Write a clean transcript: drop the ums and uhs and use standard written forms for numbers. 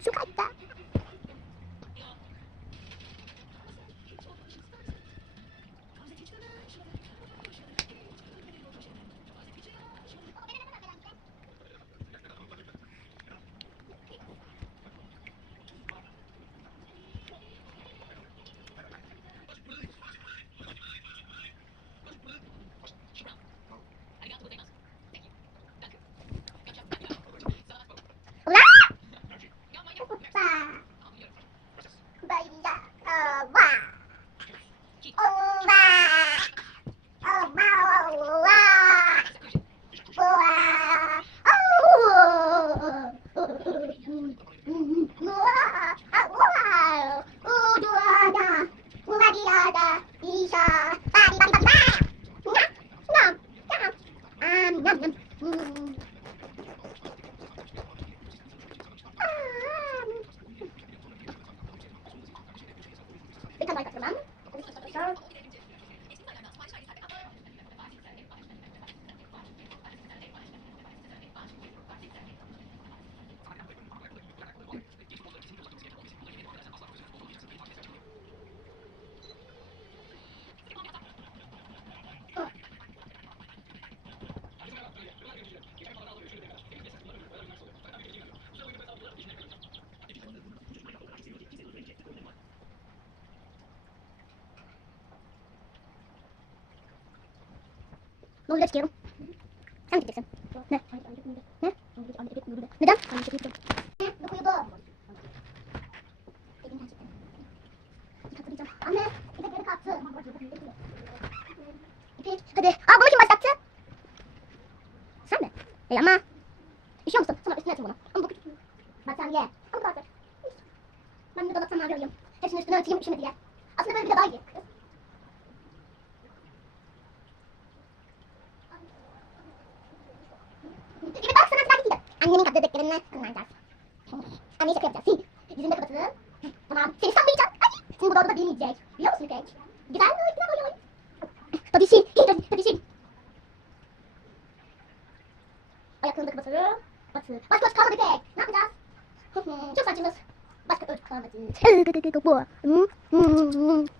수고했다. 놀려줄게요. 상태 됐어. 네. 네? 매장? 네, 놓고 이거. 안돼. 이거 카트. 근데 뭐 이렇게 맛있지? 산네. 야, 엄마. 이 시험 없어. 정말 있으면 좋아. 맞짱 예. 한번 더. 만든 거 맞짱 하려요. 대신에 너는 지금 시면 돼. 아스는 그래 나이게. Ini tak senang sekali tidak. Angin kat dedek kena ajas. Ani cakap ajas. Izin dekat betul. Tamam. Seni sambil cak. Seni bu da beni izleyecek. Biliyor musun Kek? Güzel mi? Güzel oynuyor. Tadi sih. Ayaklarını batır. Başka kalmadı Kek. Ne yapacağız? Çok saçımız. Başka kalmadı. Bu.